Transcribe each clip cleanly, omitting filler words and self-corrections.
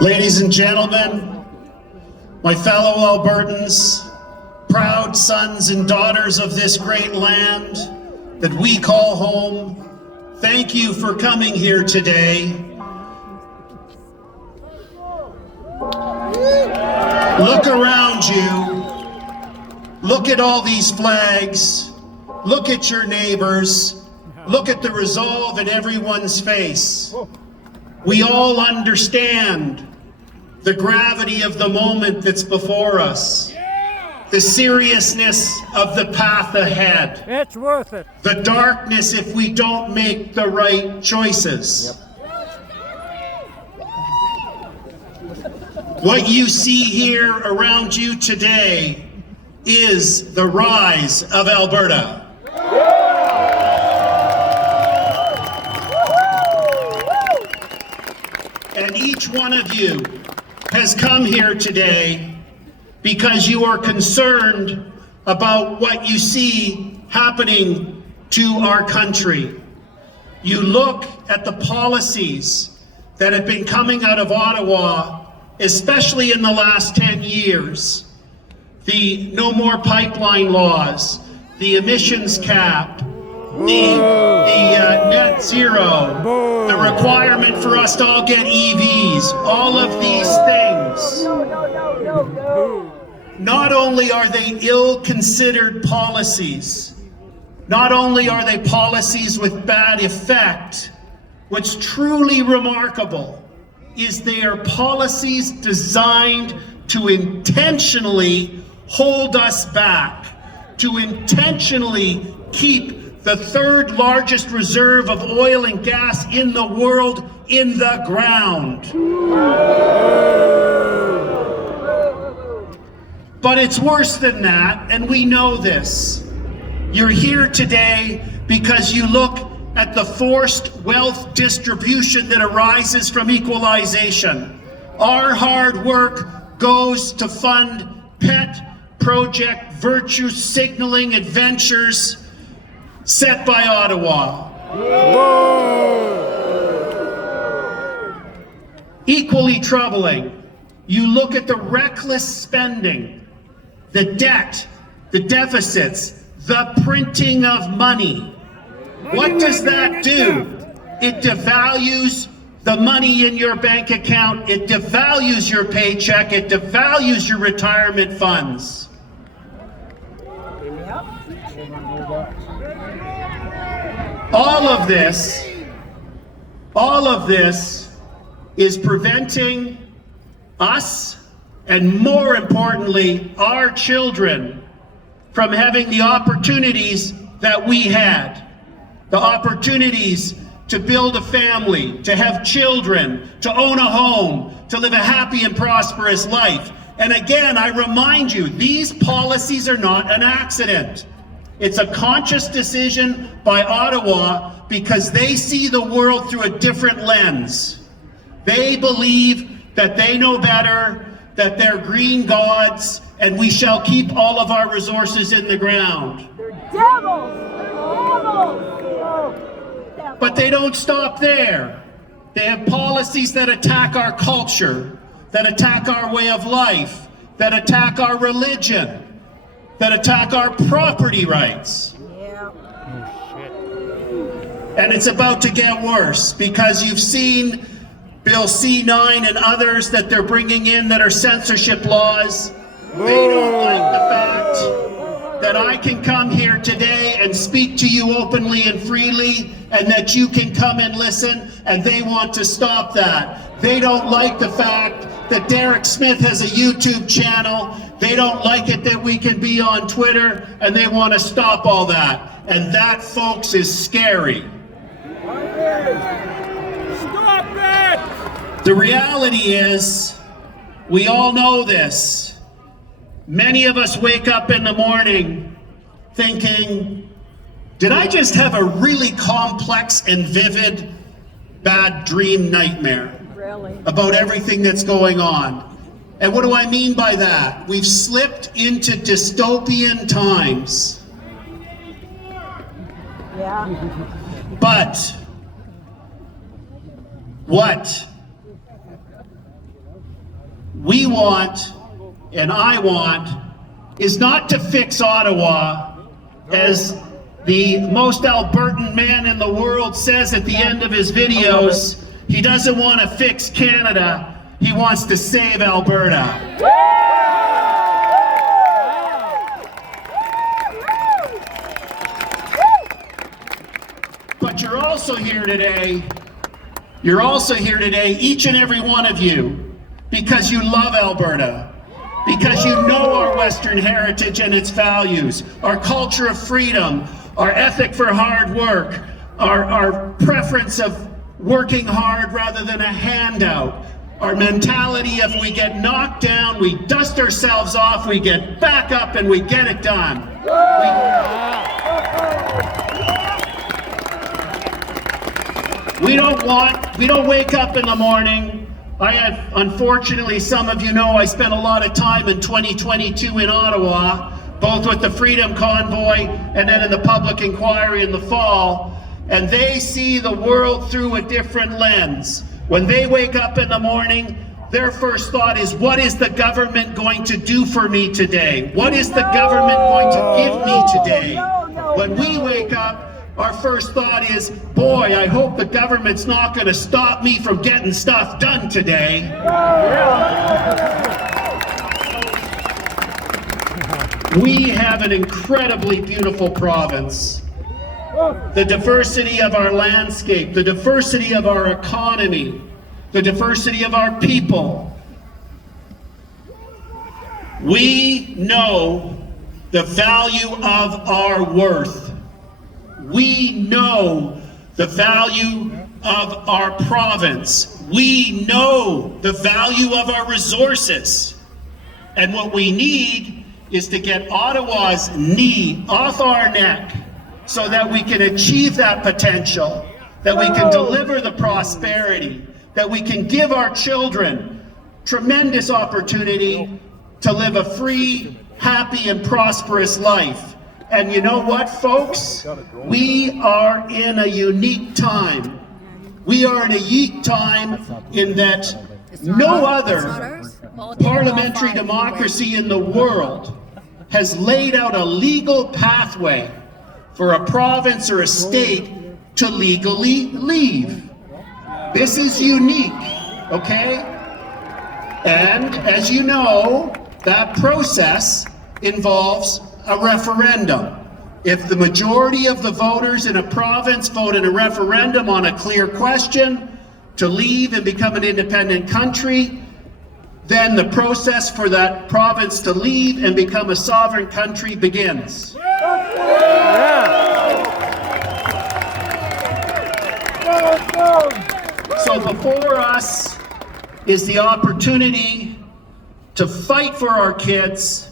Ladies and gentlemen, my fellow Albertans, proud sons and daughters of this great land that we call home, thank you for coming here today. Look around you. Look at all these flags. Look at your neighbors. Look at the resolve in everyone's face. We all understand the gravity of the moment that's before us, the seriousness of the path ahead. It's worth it. The darkness if we don't make the right choices. What you see here around you today is the rise of Alberta. And each one of you has come here today because you are concerned about what you see happening to our country. You look at the policies that have been coming out of Ottawa, especially in the last 10 years. The no more pipeline laws, the emissions cap, the net zero, the requirement for us to all get EVs, all of these things. Not only are they ill-considered policies, not only are they policies with bad effect, what's truly remarkable is they are policies designed to intentionally hold us back, to intentionally keep the third largest reserve of oil and gas in the world in the ground. But it's worse than that, and we know this. You're here today because you look at the forced wealth distribution that arises from equalization. Our hard work goes to fund pet project virtue signaling adventures set by Ottawa. Equally troubling, you look at the reckless spending, the debt, the deficits, the printing of money. What does that do? It devalues the money in your bank account, it devalues your paycheck, it devalues your retirement funds. All of this is preventing us, and more importantly, our children, from having the opportunities that we had. The opportunities to build a family, to have children, to own a home, to live a happy and prosperous life. And again, I remind you, these policies are not an accident. It's a conscious decision by Ottawa because they see the world through a different lens. They believe that they know better, that they're green gods, and we shall keep all of our resources in the ground. They're devils! They're devils! But they don't stop there. They have policies that attack our culture, that attack our way of life, that attack our religion, that attack our property rights. Yeah. And it's about to get worse because you've seen Bill C-9 and others that they're bringing in that are censorship laws. They don't like the fact that I can come here today and speak to you openly and freely, and that you can come and listen, and they want to stop that. They don't like the fact that Derek Smith has a YouTube channel. They don't like it that we can be on Twitter, and they want to stop all that. And that, folks, is scary. Stop it! The reality is, we all know this. Many of us wake up in the morning thinking, did I just have a really complex and vivid bad dream nightmare about everything that's going on? And what do I mean by that? We've slipped into dystopian times. Yeah. But what we want, and I want, is not to fix Ottawa, as the most Albertan man in the world says at the end of his videos. He doesn't want to fix Canada, he wants to save Alberta. But you're also here today, each and every one of you, because you love Alberta, because you know our Western heritage and its values, our culture of freedom, our ethic for hard work, our preference of working hard rather than a handout, our mentality if we get knocked down, we dust ourselves off, we get back up and we get it done. We don't wake up in the morning. Unfortunately, some of you know I spent a lot of time in 2022 in Ottawa, both with the Freedom Convoy and then in the public inquiry in the fall, and they see the world through a different lens. When they wake up in the morning, their first thought is, what is the government going to do for me today? What is the government going to give me today? When we wake up, our first thought is, boy, I hope the government's not going to stop me from getting stuff done today. We have an incredibly beautiful province. The diversity of our landscape, the diversity of our economy, the diversity of our people. We know the value of our worth. We know the value of our province. We know the value of our resources. And what we need is to get Ottawa's knee off our neck so that we can achieve that potential, that we can deliver the prosperity, that we can give our children tremendous opportunity to live a free, happy, and prosperous life. And you know what, folks? We are in a unique time. We are in a unique time in that no other parliamentary democracy in the world has laid out a legal pathway for a province or a state to legally leave. This is unique, okay? And as you know, that process involves a referendum. If the majority of the voters in a province vote in a referendum on a clear question to leave and become an independent country, then the process for that province to leave and become a sovereign country begins. So before us is the opportunity to fight for our kids,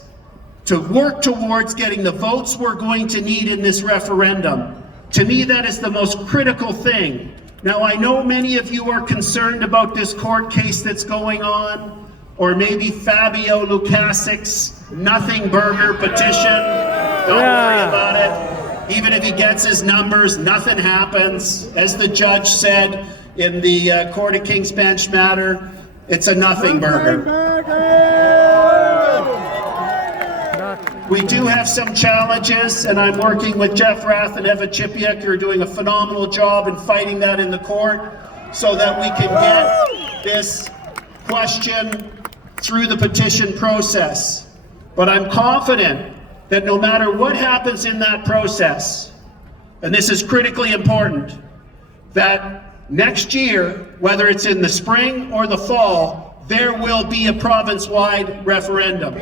to work towards getting the votes we're going to need in this referendum. To me, that is the most critical thing. Now, I know many of you are concerned about this court case that's going on, or maybe Fabio Lukasic's Nothing Burger petition. Don't worry about it. Even if he gets his numbers, nothing happens. As the judge said in the Court of King's Bench matter, it's a nothing burger. We do have some challenges, and I'm working with Jeff Rath and Eva Chipiak, who are doing a phenomenal job in fighting that in the court so that we can get this question through the petition process. But I'm confident that no matter what happens in that process, and this is critically important, that next year, whether it's in the spring or the fall, there will be a province-wide referendum.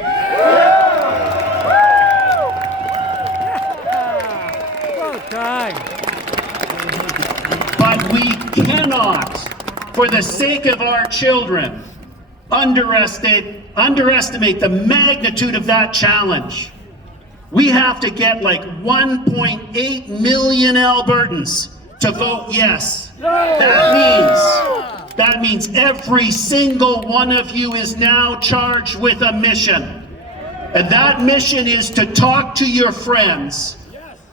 But we cannot, for the sake of our children, underestimate the magnitude of that challenge. We have to get like 1.8 million Albertans to vote yes. That means every single one of you is now charged with a mission. And that mission is to talk to your friends.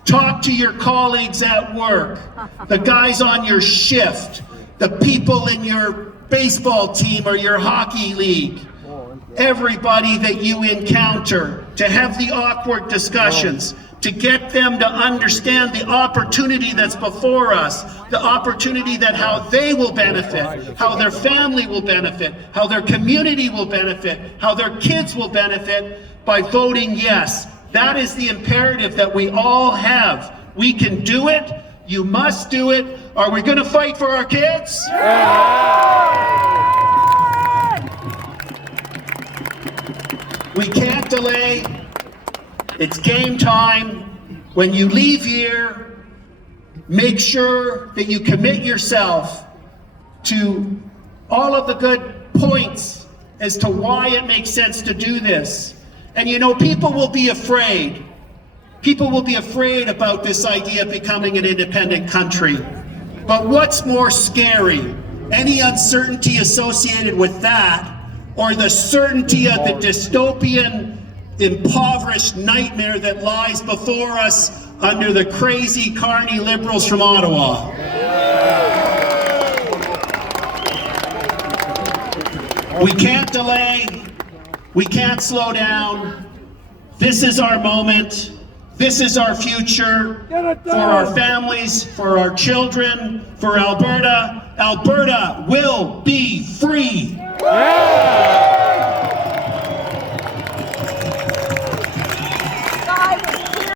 Talk to your colleagues at work, the guys on your shift, the people in your baseball team or your hockey league. everybody that you encounter, to have the awkward discussions, to get them to understand the opportunity that's before us, the opportunity that how they will benefit, how their family will benefit, how their community will benefit, how their kids will benefit by voting yes. That is the imperative that we all have. We can do it. You must do it. Are we going to fight for our kids? We can't delay. It's game time. When you leave here, make sure that you commit yourself to all of the good points as to why it makes sense to do this. And you know, people will be afraid. People will be afraid about this idea of becoming an independent country. But what's more scary? Any uncertainty associated with that, or the certainty of the dystopian, impoverished nightmare that lies before us under the crazy carny liberals from Ottawa? We can't delay. We can't slow down. This is our moment. This is our future for our families, for our children, for Alberta. Alberta will be free. Yeah!